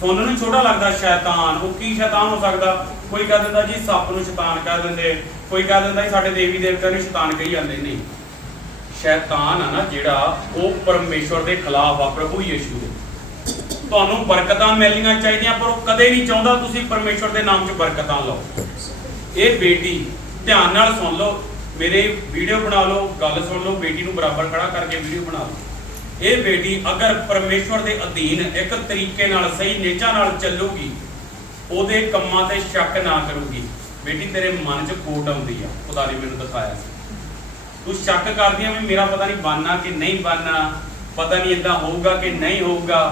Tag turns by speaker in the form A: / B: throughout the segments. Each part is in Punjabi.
A: ਸੁਣਨ ਨੂੰ ਛੋਟਾ ਲੱਗਦਾ ਸ਼ੈਤਾਨ, ਉਹ ਕੀ ਸ਼ੈਤਾਨ ਹੋ ਸਕਦਾ? ਕੋਈ ਕਹਿ ਦਿੰਦਾ ਜੀ ਸੱਪ ਨੂੰ ਸ਼ੈਤਾਨ ਕਹਿ ਦਿੰਦੇ। ਕੋਈ ਕਹਿ ਦਿੰਦਾ ਜੀ ਸਾਡੇ ਦੇਵੀ ਦੇਵਤਾ ਨੂੰ ਸ਼ੈਤਾਨ ਕਹੀ ਜਾਂਦੇ। ਨਹੀਂ। ਸ਼ੈਤਾਨ ਆ ਨਾ ਜਿਹੜਾ, ਉਹ ਪਰਮੇਸ਼ਵਰ ਦੇ ਖਿਲਾਫ ਆ, ਪ੍ਰਭੂ ਯੀਸ਼ੂ ਦੇ। ਤੁਹਾਨੂੰ ਬਰਕਤਾਂ ਮਿਲਣੀਆਂ ਚਾਹੀਦੀਆਂ, ਪਰ ਉਹ ਕਦੇ ਨਹੀਂ ਚਾਹੁੰਦਾ ਤੁਸੀਂ ਪਰਮੇਸ਼ਵਰ ਦੇ ਨਾਮ 'ਚ ਬਰਕਤਾਂ ਲਓ। ਇਹ ਬੇਟੀ, ਧਿਆਨ ਨਾਲ ਸੁਣ ਲਓ। ਮੇਰੇ ਵੀਡੀਓ ਬਣਾ ਲਓ, ਗੱਲ ਸੁਣ ਲਓ, ਬੇਟੀ ਨੂੰ ਬਰਾਬਰ ਖੜਾ ਕਰਕੇ ਵੀਡੀਓ ਬਣਾ ਲਓ। ਇਹ ਬੇਟੀ ਅਗਰ ਪਰਮੇਸ਼ਵਰ ਦੇ ਅਧੀਨ ਇੱਕ ਤਰੀਕੇ ਨਾਲ ਸਹੀ ਨੇਚਾ ਨਾਲ ਚੱਲੂਗੀ, ਉਹਦੇ ਕੰਮਾਂ ਤੇ ਸ਼ੱਕ ਨਾ ਕਰੂਗੀ। ਬੇਟੀ, ਤੇਰੇ ਮਨ 'ਚ ਖੋਟ ਆਉਂਦੀ ਆ। ਖੁਦਾ ਨੇ ਮੈਨੂੰ ਦਿਖਾਇਆ ਸੀ। ਤੂੰ ਸ਼ੱਕ ਕਰਦੀ ਆ ਵੀ ਮੇਰਾ ਪਤਾ ਨਹੀਂ ਬਣਨਾ ਕਿ ਨਹੀਂ ਬਣਨਾ, ਪਤਾ ਨਹੀਂ ਇਦਾਂ ਹੋਊਗਾ ਕਿ ਨਹੀਂ ਹੋਊਗਾ।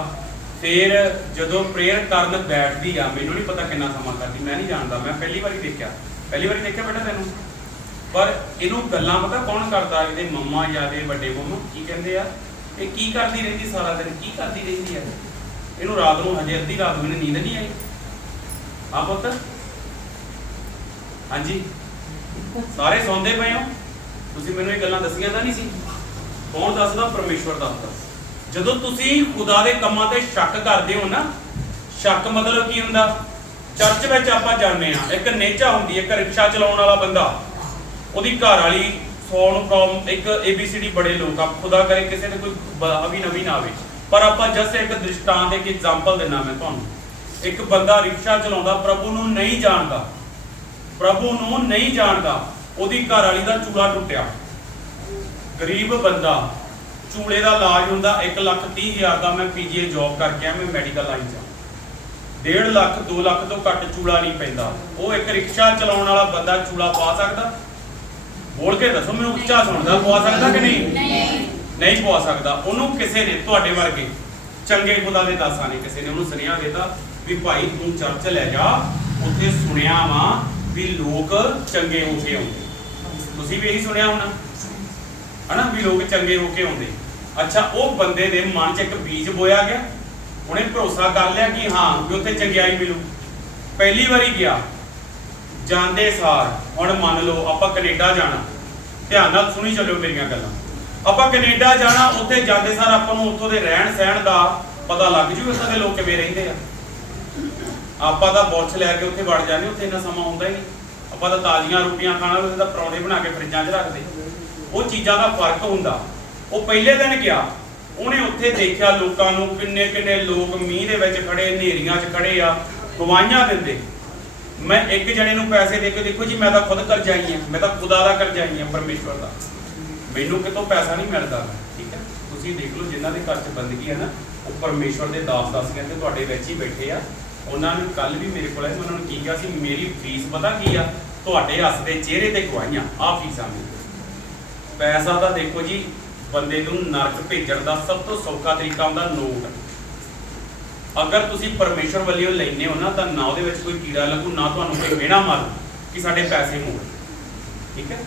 A: ਫਿਰ ਜਦੋਂ ਪ੍ਰੇਅਰ ਕਰਨ ਬੈਠਦੀ ਆ, ਮੈਨੂੰ ਨਹੀਂ ਪਤਾ ਕਿੰਨਾ ਸਮਾਂ ਕਰਦੀ। ਮੈਂ ਨਹੀਂ ਜਾਣਦਾ। ਮੈਂ ਪਹਿਲੀ ਵਾਰੀ ਦੇਖਿਆ। ਪਹਿਲੀ ਵਾਰੀ ਦੇਖਿਆ ਬੇਟਾ ਤੈਨੂੰ? ਪਰ ਇਹਨੂੰ ਗੱਲਾਂ ਪਤਾ ਕੌਣ ਕਰਦਾ? ਇਹਦੇ ਮੰਮਾ ਜਾਂ ਇਹਦੇ ਵੱਡੇ ਮੰਮਾ, ਕੀ ਕਹਿੰਦੇ ਆ? ਇਹ ਕੀ ਕਰਦੀ ਰਹਿੰਦੀ ਸਾਰਾ ਦਿਨ? ਕੀ ਕਰਦੀ ਰਹਿੰਦੀ ਆ? ਇਹਨੂੰ ਰਾਤ ਨੂੰ ਹਜੇ ਅੱਧੀ ਰਾਤ ਨੂੰ ਇਹਨੂੰ ਨੀਂਦ ਨਹੀਂ ਆਈ। ਆ ਪੁੱਤ? ਹਾਂਜੀ? ਸਾਰੇ ਸੌਂਦੇ ਪਏ ਹੋ? ਤੁਸੀਂ ਮੈਨੂੰ ਇਹ ਗੱਲਾਂ ਦੱਸੀਆਂ ਤਾਂ ਨਹੀਂ ਸੀ? ਕੌਣ ਦੱਸਦਾ? ਪਰਮੇਸ਼ਵਰ ਦੱਸਦਾ। ਜਦੋਂ ਤੁਸੀਂ ਖੁਦਾ ਦੇ ਕੰਮਾਂ ਤੇ ਸ਼ੱਕ ਕਰਦੇ ਹੋ ਨਾ, ਸ਼ੱਕ ਮਤਲਬ ਕੀ ਹੁੰਦਾ? ਚਰਚ ਵਿੱਚ ਆਪਾਂ ਜਾਂਦੇ ਆ ਇੱਕ ਨੇਚਾ ਹੁੰਦੀ ਹੈ, ਇੱਕ ਰਿਕਸ਼ਾ ਚਲਾਉਣ ਵਾਲਾ ਬੰਦਾ। ਉਹਦੀ ਘਰ ਵਾਲੀ 100 ਪ੍ਰੋਬਲਮ ਇੱਕ ABCD ਬੜੇ ਲੋਕ ਆ, ਖੁਦਾ ਕਰੇ ਕਿਸੇ ਦੇ ਕੋਈ ਅਭੀ ਨਵੀਂ ਨਾ ਆਵੇ। ਪਰ ਆਪਾਂ ਜਸਟ ਇੱਕ ਦ੍ਰਿਸ਼ਟਾਂਤ, ਇੱਕ ਐਗਜ਼ਾਮਪਲ ਦੇਣਾ ਮੈਂ ਤੁਹਾਨੂੰ। ਇੱਕ ਬੰਦਾ ਰਿਕਸ਼ਾ ਚਲਾਉਂਦਾ, ਪ੍ਰਭੂ ਨੂੰ ਨਹੀਂ ਜਾਣਦਾ। ਪ੍ਰਭੂ ਨੂੰ ਨਹੀਂ ਜਾਣਦਾ, ਉਹਦੀ ਘਰ ਵਾਲੀ ਦਾ ਚੂਲਾ ਟੁੱਟਿਆ। ਗਰੀਬ ਬੰਦਾ, ਚੂਲੇ ਦਾ ਇਲਾਜ ਹੁੰਦਾ 1 ਲੱਖ 30 ਹਜ਼ਾਰ ਦਾ ਮੈਂ ਪੀਜੀਏ ਜੌਬ ਕਰਕੇ ਆ ਮੈਂ ਮੈਡੀਕਲ ਲਾਈਨ 'ਚ 1.5 ਲੱਖ 2 ਲੱਖ ਤੋਂ ਘੱਟ ਚੂਲਾ ਨਹੀਂ ਪੈਂਦਾ। ਉਹ ਇੱਕ ਰਿਕਸ਼ਾ ਚਲਾਉਣ ਵਾਲਾ ਬੰਦਾ ਚੂਲਾ ਪਾ ਸਕਦਾ ਬੋਲ ਕੇ ਦੱਸੋ ਮੈਂ ਉੱਚਾ ਸੁਣਦਾ ਪਵਾ ਸਕਦਾ ਕਿ ਨਹੀਂ?
B: ਨਹੀਂ।
A: ਨਹੀਂ ਪਵਾ ਸਕਦਾ। ਉਹਨੂੰ ਕਿਸੇ ਨੇ ਤੁਹਾਡੇ ਵਰਗੇ ਚੰਗੇ ਖੁਦਾ ਦੇ ਦਾਸਾਂ ਨੇ ਕਿਸੇ ਨੇ ਉਹਨੂੰ ਸੁਨੇਹਾ ਦਿੱਤਾ ਵੀ ਭਾਈ ਤੂੰ ਚਰਚ ਲੈ ਜਾ ਉੱਥੇ ਸੁਣਿਆ ਵਾ ਵੀ ਲੋਕ ਚੰਗੇ ਹੋ ਕੇ ਆਉਂਦੇ। ਤੁਸੀਂ ਵੀ ਇਹੀ ਸੁਣਿਆ ਹੋਣਾ? ਹਨਾ? ਵੀ ਲੋਕ ਚੰਗੇ ਹੋ ਕੇ ਆਉਂਦੇ। ਅੱਛਾ ਉਹ ਬੰਦੇ ਦੇ ਮਨ 'ਚ ਇੱਕ ਬੀਜ ਬੋਇਆ ਗਿਆ। ਉਹਨੇ ਭਰੋਸਾ ਕਰ ਲਿਆ ਕਿ ਹਾਂ ਵੀ ਉੱਥੇ ਚੰਗਿਆਈ ਮਿਲੂ। ਪਹਿਲੀ ਵਾਰੀ ਗਿਆ। ਜਾਂਦੇ ਸਾਰ, ਹੁਣ ਮੰਨ ਲਓ ਆਪਾਂ ਕੈਨੇਡਾ ਜਾਣਾ, ਧਿਆਨ ਨਾਲ ਸੁਣੀ ਚੱਲਿਓ ਮੇਰੀਆਂ ਗੱਲਾਂ। ਆਪਾਂ ਕੈਨੇਡਾ ਜਾਣਾ, ਉੱਥੇ ਜਾਂਦੇ ਸਾਰ ਆਪਾਂ ਨੂੰ ਉੱਥੋਂ ਦੇ ਰਹਿਣ ਸਹਿਣ ਦਾ ਪਤਾ ਲੱਗ ਜੂ ਇੱਥੋਂ ਦੇ ਲੋਕ ਕਿਵੇਂ ਰਹਿੰਦੇ ਆ। ਆਪਾਂ ਤਾਂ ਬੋਛ ਲੈ ਕੇ ਉੱਥੇ ਵੜ ਜਾਂਦੇ, ਉੱਥੇ ਇੰਨਾ ਸਮਾਂ ਹੁੰਦਾ ਹੀ ਨਹੀਂ। ਆਪਾਂ ਤਾਂ ਤਾਜ਼ੀਆਂ ਰੋਟੀਆਂ ਖਾਣਾ ਉਹਦੇ ਤਾਂ ਪਰੌਂਠੇ ਬਣਾ ਕੇ ਫਰਿੱਜਾਂ 'ਚ ਰੱਖਦੇ। ਉਹ ਚੀਜ਼ਾਂ ਦਾ ਫ਼ਰਕ ਹੁੰਦਾ। ਉਹ ਪਹਿਲੇ ਦਿਨ ਗਿਆ, ਉਹਨੇ ਉੱਥੇ ਦੇਖਿਆ ਲੋਕਾਂ ਨੂੰ ਕਿੰਨੇ ਕਿੰਨੇ ਲੋਕ ਮੀਂਹ ਦੇ ਵਿੱਚ ਖੜੇ, ਹਨੇਰੀਆਂ 'ਚ ਖੜੇ ਆ ਗਵਾਈਆਂ ਦਿੰਦੇ। ਮੈਂ ਇੱਕ ਜਣੇ ਨੂੰ ਪੈਸੇ ਦੇ ਕੇ ਦੇਖੋ ਜੀ, ਮੈਂ ਤਾਂ ਖੁਦ ਕਰਜ਼ਾਈ ਆ ਮੈਂ ਤਾਂ ਖੁਦਾ ਦਾ ਕਰਜ਼ਾਈ ਆ ਪਰਮੇਸ਼ਵਰ ਦਾ। ਮੈਨੂੰ ਕਿਤੋਂ ਪੈਸਾ ਨਹੀਂ ਮਿਲਦਾ, ਠੀਕ ਹੈ? ਤੁਸੀਂ ਦੇਖ ਲਓ, ਜਿਨ੍ਹਾਂ ਦੇ ਘਰ 'ਚ ਬੰਦਗੀ ਹੈ ਨਾ, ਉਹ ਪਰਮੇਸ਼ਵਰ ਦੇ ਦਾਸ ਦਾਸ ਕਹਿੰਦੇ, ਤੁਹਾਡੇ ਵਿੱਚ ਹੀ ਬੈਠੇ ਆ। ਉਹਨਾਂ ਨੂੰ ਕੱਲ ਵੀ ਮੇਰੇ ਕੋਲ ਆਏ ਮੈਂ ਉਹਨਾਂ ਨੂੰ ਕੀ ਕਿਹਾ ਸੀ? ਮੇਰੀ ਫੀਸ ਪਤਾ ਕੀ ਆ? ਤੁਹਾਡੇ ਹੱਸਦੇ ਚਿਹਰੇ ਤੇ ਗਵਾਈਆਂ ਆ ਫੀਸਾਂ ਮੇਰੀ ਪੈਸਾ ਤਾਂ ਦੇਖੋ ਜੀ, ਬੰਦੇ ਨੂੰ ਨਰਕ ਭੇਜਣ ਦਾ ਸਭ ਤੋਂ ਸੌਖਾ ਤਰੀਕਾ ਹੁੰਦਾ ਨੋਟ। ਅਗਰ ਤੁਸੀਂ ਪਰਮੇਸ਼ਰ ਵੱਲੋਂ ਲੈਨੇ ਹੋ ਨਾ, ਤਾਂ ਨਾ ਉਹਦੇ ਵਿੱਚ ਕੋਈ ਕੀੜਾ ਲੱਗੂ, ਨਾ ਤੁਹਾਨੂੰ ਕੋਈ ਮਿਹਣਾ ਮਾਰੂ ਕਿ ਸਾਡੇ ਪੈਸੇ ਮੋੜ ਠੀਕ ਹੈ?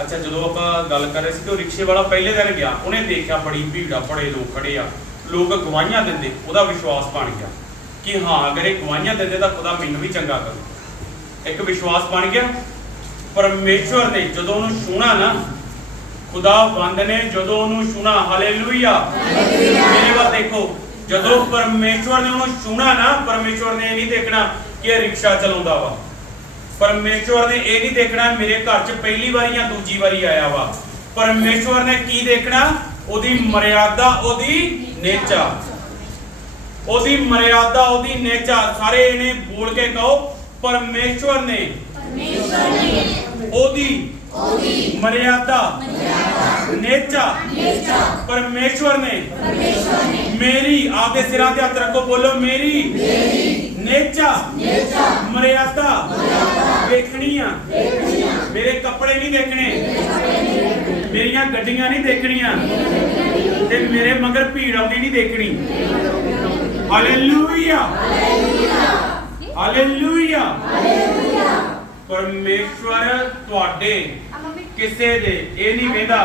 A: ਅੱਛਾ, ਜਦੋਂ ਆਪਾਂ ਗੱਲ ਕਰ ਰਹੇ ਸੀ ਕਿ ਉਹ ਰਿਕਸ਼ੇ ਵਾਲਾ ਪਹਿਲੇ ਦਿਨ ਗਿਆ, ਉਹਨੇ ਦੇਖਿਆ ਬੜੀ ਭੀੜ ਆ, ਬੜੇ ਲੋਕ ਖੜੇ ਆ। ਲੋਕ ਗਵਾਹੀਆਂ ਦਿੰਦੇ, ਉਹਦਾ ਵਿਸ਼ਵਾਸ ਬਣ ਗਿਆ ਕਿ ਹਾਂ, ਅਗਰ ਇਹ ਗਵਾਹੀਆਂ ਦਿੰਦੇ ਤਾਂ ਖੁਦਾ ਮੈਨੂੰ ਵੀ ਚੰਗਾ ਕਰੂ। ਇੱਕ ਵਿਸ਼ਵਾਸ ਬਣ ਗਿਆ। ਪਰਮੇਸ਼ਵਰ ਨੇ ਜਦੋਂ ਉਹਨੂੰ ਸੁਣਾ ਨਾ, ਖੁਦਾ ਬੰਦ ਨੇ ਜਦੋਂ ਉਹਨੂੰ ਸੁਣਾ ਹਾਲੇਲੂਇਆ ਮੇਰੇ ਵੱਲ ਦੇਖੋ ਜਦੋਂ ਪਰਮੇਸ਼ਵਰ ਨੇ ਉਹਨੂੰ ਸੁਣਾ ਨਾ ਪਰਮੇਸ਼ਵਰ ਨੇ ਇਹ ਨਹੀਂ ਦੇਖਣਾ ਕਿ ਇਹ ਰਿਕਸ਼ਾ ਚਲਾਉਂਦਾ ਵਾ। ਪਰਮੇਸ਼ਵਰ ਨੇ ਇਹ ਨਹੀਂ ਦੇਖਣਾ ਮੇਰੇ ਘਰ 'ਚ ਪਹਿਲੀ ਵਾਰੀ ਜਾਂ ਦੂਜੀ ਵਾਰੀ ਆਇਆ ਵਾ। ਪਰਮੇਸ਼ਵਰ ਨੇ ਕੀ ਦੇਖਣਾ? ਉਹਦੀ ਮਰਿਆਦਾ ਉਹਦੀ ਨੇਚਾ। ਉਹਦੀ ਮਰਿਆਦਾ ਉਹਦੀ ਨੇਚਾ। ਸਾਰੇ ਇਹਨੇ ਬੋਲ ਕੇ ਕਹੋ ਪਰਮੇਸ਼ਵਰ ਨੇ
B: ਪਰਮੇਸ਼ਵਰ ਨੇ
A: ਉਹਦੀ
B: ਉਹਦੀ
A: ਮਰਿਆਦਾ
B: ਮਰਿਆਦਾ।
A: ਨੇਚਾ
B: ਨੇਚਾ
A: ਪਰਮੇਸ਼ਵਰ ਨੇ
B: ਪਰਮੇਸ਼ਵਰ ਨੇ
A: ਮੇਰੀ ਆਪਦੇ ਸਿਰਾਂ ਤੇ ਹੱਥ ਰੱਖੋ ਬੋਲੋ ਮੇਰੀ
B: ਮੇਰੀ
A: ਨੇਚਾ
B: ਨੇਚਾ
A: ਮਰਿਆਦਾ
B: ਮਰਿਆਦਾ
A: ਦੇਖਣੀਆਂ
B: ਦੇਖਣੀਆਂ
A: ਮੇਰੇ ਕੱਪੜੇ ਨਹੀਂ ਦੇਖਣੇ ਮੇਰੀਆਂ ਗੱਡੀਆਂ ਨਹੀਂ ਦੇਖਣੀਆਂ ਤੇ ਮੇਰੇ ਮਗਰ ਭੀੜ ਆਉਂਦੀ ਨਹੀਂ ਦੇਖਣੀ ਹਾਲੇਲੂਇਆ ਹਾਲੇਲੂਇਆ ਪਰਮੇਸ਼ਵਰ ਤੁਹਾਡੇ ਕਿਸੇ ਦੇ ਇਹ ਨਹੀਂ ਵੇਂਦਾ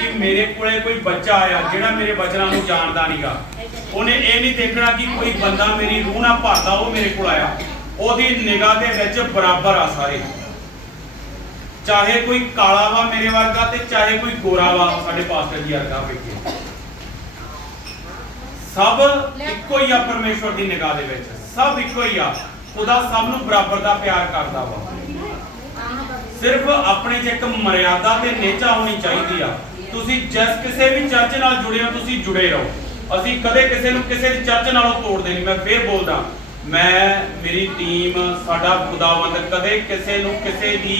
A: ਕਿ ਮੇਰੇ ਕੋਲੇ ਕੋਈ ਬੱਚਾ ਆਇਆ ਜਿਹੜਾ ਮੇਰੇ ਬਚਨਾਂ ਨੂੰ ਜਾਣਦਾ ਨਹੀਂਗਾ ਉਹਨੇ ਇਹ ਨਹੀਂ ਦੇਖਣਾ ਕਿ ਕੋਈ ਬੰਦਾ ਮੇਰੀ ਰੂਹ ਨਾਲ ਭਰਦਾ ਉਹ ਮੇਰੇ ਕੋਲ ਆਇਆ। ਉਹਦੀ ਨਿਗਾਹ ਦੇ ਵਿੱਚ ਬਰਾਬਰ ਆ ਸਾਰੇ। ਚਾਹੇ ਕੋਈ ਕਾਲਾ ਵਾ ਮੇਰੇ ਵਰਗਾ ਤੇ ਚਾਹੇ ਕੋਈ ਗੋਰਾ ਵਾ ਸਾਡੇ ਪਾਸਟਰ ਜੀ ਵਰਗਾ ਵੇਖੇ। ਸਭ ਇੱਕੋ ਹੀ ਆ ਪਰਮੇਸ਼ਵਰ ਦੀ ਨਿਗਾਹ ਦੇ ਵਿੱਚ। ਸਭ ਇੱਕੋ ਹੀ ਆ। ਖੁਦਾ ਸਭ ਨੂੰ ਬਰਾਬਰ ਦਾ ਪਿਆਰ ਕਰਦਾ ਵਾ। ਸਿਰਫ ਆਪਣੇ 'ਚ ਇੱਕ ਮਰਿਆਦਾ ਤੇ ਨੇਚਾ ਹੋਣੀ ਚਾਹੀਦੀ ਆ। ਤੁਸੀਂ ਜਿਸ ਕਿਸੇ ਵੀ ਚਰਚ ਨਾਲ ਜੁੜੇ ਹੋ ਤੁਸੀਂ ਜੁੜੇ ਰਹੋ। ਅਸੀਂ ਕਦੇ ਕਿਸੇ ਨੂੰ ਕਿਸੇ ਦੀ ਚਰਚ ਨਾਲੋਂ ਤੋੜਦੇ ਨਹੀਂ ਮੈਂ ਫੇਰ ਬੋਲਦਾ ਮੈਂ ਮੇਰੀ ਟੀਮ ਸਾਡਾ ਖੁਦਾਵੰਦ ਕਦੇ ਕਿਸੇ ਨੂੰ ਕਿਸੇ ਦੀ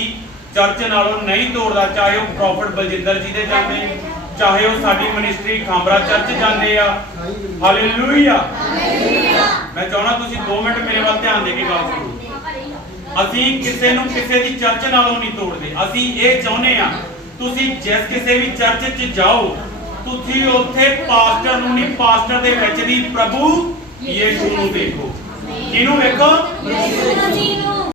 A: ਚਰਚ ਨਾਲੋਂ ਨਹੀਂ ਤੋੜਦਾ। ਚਾਹੇ ਉਹ ਪ੍ਰੋਫਟ ਬਲਜਿੰਦਰ ਜੀ ਦੇ ਜਾਂਦੇ ਚਾਹੇ ਉਹ ਸਾਡੀ ਮਿਨਿਸਟਰੀ ਖਾਂਬਰਾ ਚਰਚ ਜਾਂਦੇ ਆ। ਹਾਲੇਲੂਇਆ ਮੈਂ ਚਾਹਣਾ ਤੁਸੀਂ 2 ਮਿੰਟ ਮੇਰੇ ਵੱਲ ਧਿਆਨ ਦੇ ਕੇ ਗੱਲ ਸੁਣੋ ਅਸੀਂ ਕਿਸੇ ਨੂੰ ਕਿਸੇ ਦੀ ਚਰਚ ਨਾਲੋਂ ਨਹੀਂ ਤੋੜਦੇ। ਅਸੀਂ ਇਹ ਚਾਹੁੰਦੇ ਆ ਤੁਸੀਂ ਜਿਸ ਕਿਸੇ ਵੀ ਚਰਚ 'ਚ ਜਾਓ, ਤੁਸੀਂ ਉੱਥੇ ਪਾਸਟਰ ਨੂੰ ਨਹੀਂ, ਪਾਸਟਰ ਦੇ ਵਿੱਚ ਦੀ ਪ੍ਰਭੂ ਯੀਸ਼ੂ ਨੂੰ ਦੇਖੋ। ਕਿਹਨੂੰ ਵੇਖੋ?